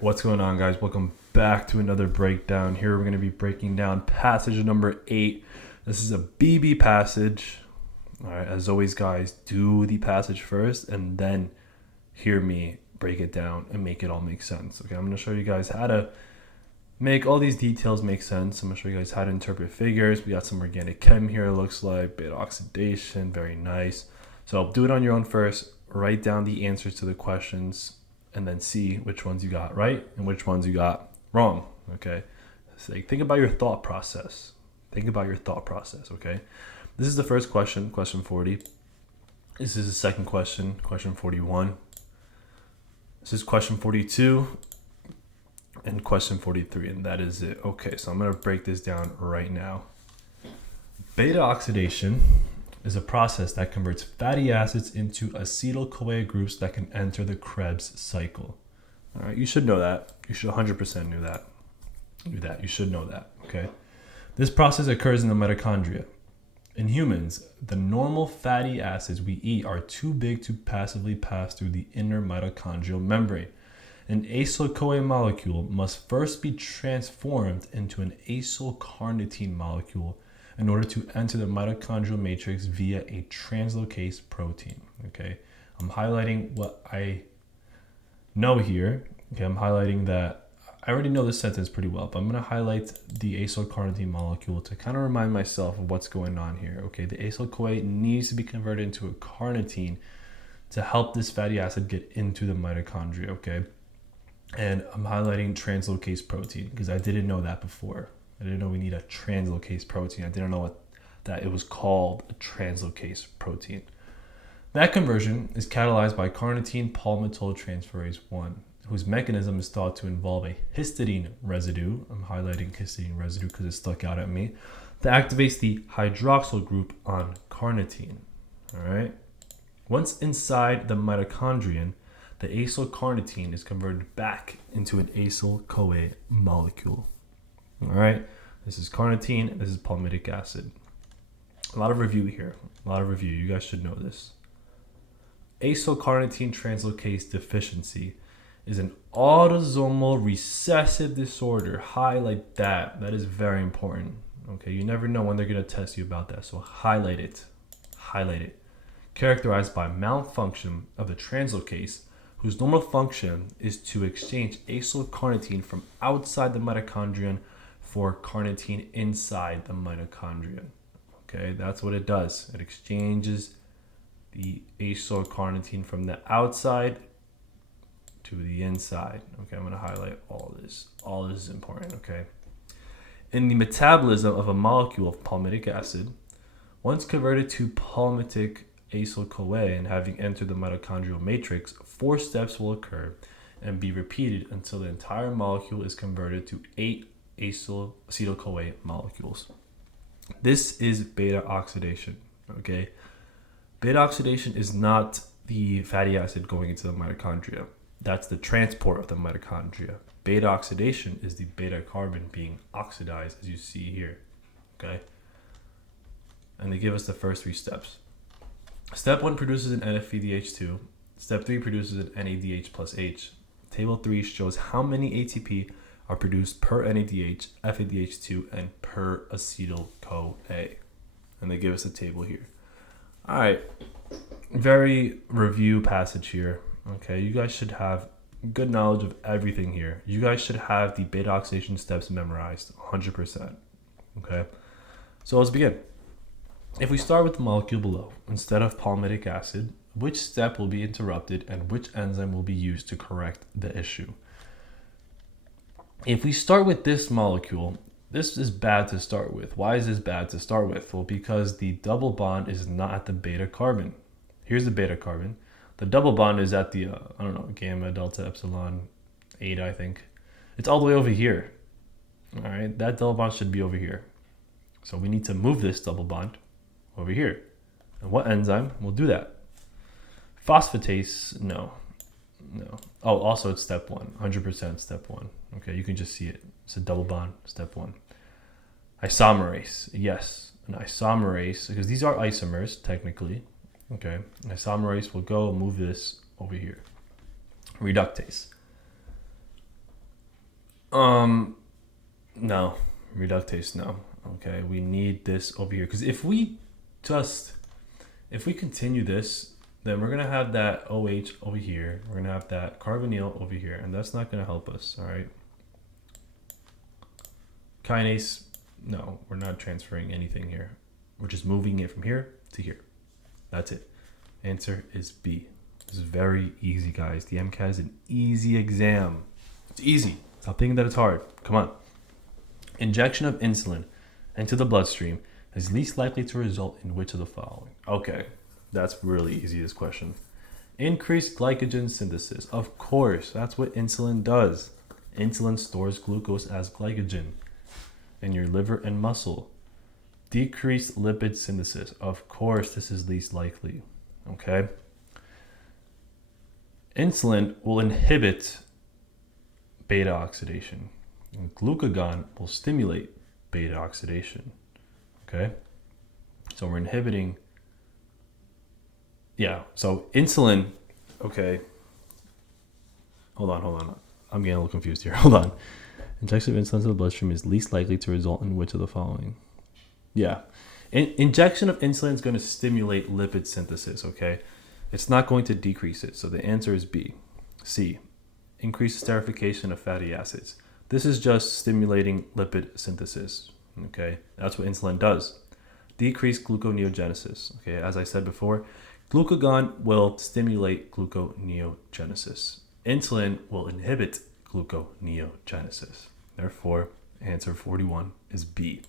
what's going on, guys? Welcome back to another breakdown. Here we're going to be breaking down passage number 8. This is a BB passage. All right, as always, guys, do the passage first and then hear me break it down and make it all make sense. Okay, I'm going to show you guys how to make all these details make sense. I'm going to show you guys how to interpret figures. We got some organic chem here, it looks like, beta oxidation, very nice. So do it on your own first. Write down the answers to the questions and then see which ones you got right and which ones you got wrong. Okay, so think about your thought process. Okay, this is the first question, question 40. This is the second question, question 41. This is question 42 and question 43, and that is it. Okay, so I'm going to break this down right now. Beta oxidation is a process that converts fatty acids into acetyl-CoA groups that can enter the Krebs cycle. All right, you should know that. You should 100% know that. You should know that, okay? This process occurs in the mitochondria. In humans, the normal fatty acids we eat are too big to passively pass through the inner mitochondrial membrane. An acyl-CoA molecule must first be transformed into an acyl-carnitine molecule in order to enter the mitochondrial matrix via a translocase protein. Okay, I'm highlighting what I know here. Okay, I'm highlighting that I already know this sentence pretty well, but I'm going to highlight the acyl-carnitine molecule to kind of remind myself of what's going on here. Okay, the acyl-CoA needs to be converted into a carnitine to help this fatty acid get into the mitochondria. Okay, and I'm highlighting translocase protein because I didn't know that before. I didn't know we need a translocase protein. I didn't know that it was called a translocase protein. That conversion is catalyzed by carnitine palmitoyltransferase 1, whose mechanism is thought to involve a histidine residue. I'm highlighting histidine residue because it stuck out at me. That activates the hydroxyl group on carnitine. All right. Once inside the mitochondrion, the acyl-carnitine is converted back into an acyl-CoA molecule. All right, this is carnitine, this is palmitic acid. A lot of review here, you guys should know this. Acyl-carnitine translocase deficiency is an autosomal recessive disorder. Highlight that, that is very important. Okay, you never know when they're gonna test you about that, so highlight it. Characterized by malfunction of the translocase, whose normal function is to exchange acyl-carnitine from outside the mitochondrion for carnitine inside the mitochondrion. Okay, that's what it does. It exchanges the acyl-carnitine from the outside to the inside. Okay, I'm going to highlight all this. All this is important, okay? In the metabolism of a molecule of palmitic acid, once converted to palmitic acyl-CoA and having entered the mitochondrial matrix, 4 steps will occur and be repeated until the entire molecule is converted to 8 acetyl-CoA molecules. This is beta oxidation, okay? Beta oxidation is not the fatty acid going into the mitochondria. That's the transport of the mitochondria. Beta oxidation is the beta carbon being oxidized, as you see here, okay? And they give us the first 3 steps. Step 1 produces an NFVDH2. Step 3 produces an NADH plus H. Table 3 shows how many ATP are produced per NADH, FADH2, and per acetyl-CoA. And they give us a table here. All right, very review passage here. Okay, you guys should have good knowledge of everything here. You guys should have the beta oxidation steps memorized 100%. Okay, so let's begin. If we start with the molecule below, instead of palmitic acid, which step will be interrupted and which enzyme will be used to correct the issue? If we start with this molecule, this is bad to start with. Why is this bad to start with? Well, because the double bond is not at the beta carbon. Here's the beta carbon. The double bond is at the, gamma, delta, epsilon, 8, I think. It's all the way over here. All right, that double bond should be over here. So we need to move this double bond over here. And what enzyme will do that? Phosphatase, no. Oh, also it's step 1, 100% step 1. Okay, you can just see it. It's a double bond, step 1. Isomerase, yes, an isomerase, because these are isomers technically. Okay, an isomerase will go and move this over here. Reductase. No, reductase, no. Okay, we need this over here because if we continue this, then we're gonna have that OH over here. We're gonna have that carbonyl over here, and that's not gonna help us. All right. Kinase, no, we're not transferring anything here. We're just moving it from here to here. That's it. Answer is B. This is very easy, guys. The MCAT is an easy exam. It's easy. Stop thinking that it's hard. Come on. Injection of insulin into the bloodstream is least likely to result in which of the following? Okay, that's really easy, this question. Increased glycogen synthesis. Of course, that's what insulin does. Insulin stores glucose as glycogen in your liver and muscle. Decreased lipid synthesis. Of course, this is least likely. Okay. Insulin will inhibit beta oxidation. And glucagon will stimulate beta oxidation. Okay. So we're inhibiting. Yeah. So insulin. Okay. Hold on. I'm getting a little confused here. Hold on. Injection of insulin to the bloodstream is least likely to result in which of the following? Yeah. Injection of insulin is going to stimulate lipid synthesis, okay? It's not going to decrease it. So the answer is B. C. Increased esterification of fatty acids. This is just stimulating lipid synthesis, okay? That's what insulin does. Decreased gluconeogenesis, okay? As I said before, glucagon will stimulate gluconeogenesis. Insulin will inhibit gluconeogenesis. Therefore, answer 41 is B.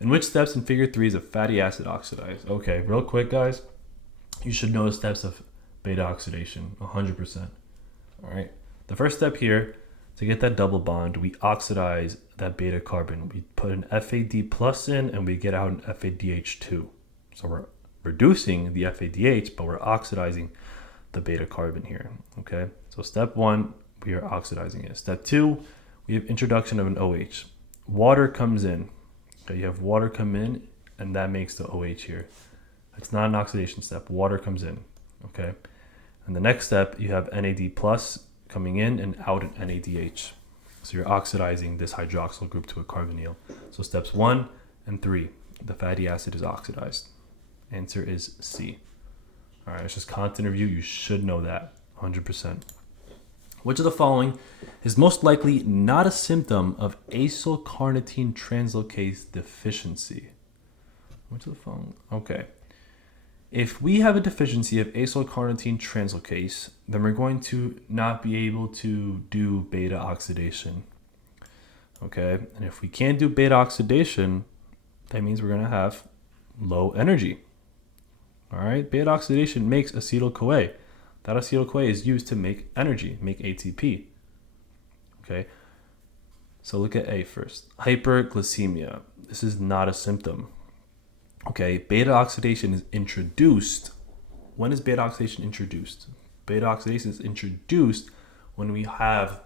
In which steps in figure 3 is a fatty acid oxidized? Okay, real quick, guys. You should know the steps of beta oxidation 100%. All right. The first step here, to get that double bond, we oxidize that beta carbon. We put an FAD plus in and we get out an FADH2. So we're reducing the FADH, but we're oxidizing the beta carbon here. Okay. So step 1, we are oxidizing it. Step 2, we have introduction of an OH. Water comes in. Okay, you have water come in, and that makes the OH here. It's not an oxidation step. Water comes in. Okay. And the next step, you have NAD plus coming in and out an NADH. So you're oxidizing this hydroxyl group to a carbonyl. So steps 1 and 3, the fatty acid is oxidized. Answer is C. All right, it's just content review. You should know that 100%. Which of the following is most likely not a symptom of acyl carnitine translocase deficiency? Which of the following? Okay. If we have a deficiency of acyl carnitine translocase, then we're going to not be able to do beta oxidation. Okay. And if we can't do beta oxidation, that means we're going to have low energy. All right. Beta oxidation makes acetyl-CoA. That acetyl-CoA is used to make energy, make ATP. Okay. So look at A first. Hyperglycemia. This is not a symptom. Okay, beta oxidation is introduced. When is beta oxidation introduced? Beta oxidation is introduced when we have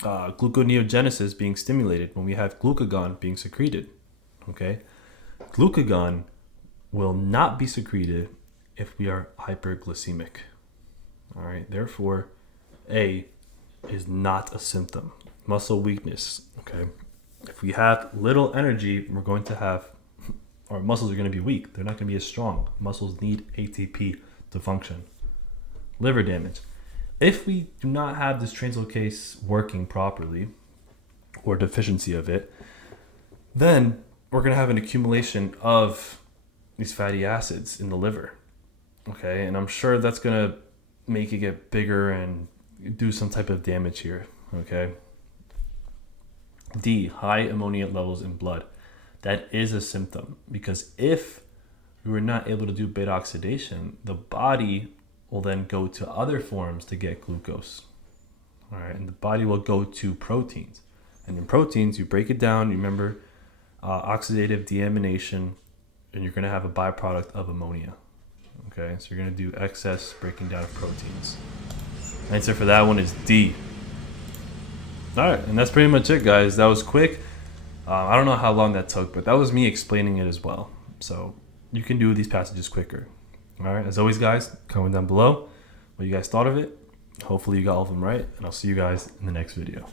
gluconeogenesis being stimulated, when we have glucagon being secreted. Okay, glucagon will not be secreted if we are hyperglycemic. All right, therefore, A is not a symptom. Muscle weakness. Okay, if we have little energy, we're going to have our muscles are going to be weak. They're not going to be as strong. Muscles need ATP to function. Liver damage. If we do not have this translocase working properly or deficiency of it, then we're going to have an accumulation of these fatty acids in the liver. Okay, and I'm sure that's going to make it get bigger and do some type of damage here. Okay. D, high ammonia levels in blood. That is a symptom, because if we were not able to do beta oxidation, the body will then go to other forms to get glucose. All right, and the body will go to proteins. And in proteins, you break it down, you remember oxidative deamination, and you're going to have a byproduct of ammonia. Okay, so you're going to do excess breaking down of proteins. Answer for that one is D. All right, and that's pretty much it, guys. That was quick. I don't know how long that took, but that was me explaining it as well. So you can do these passages quicker. All right. As always, guys, comment down below what you guys thought of it. Hopefully you got all of them right, and I'll see you guys in the next video.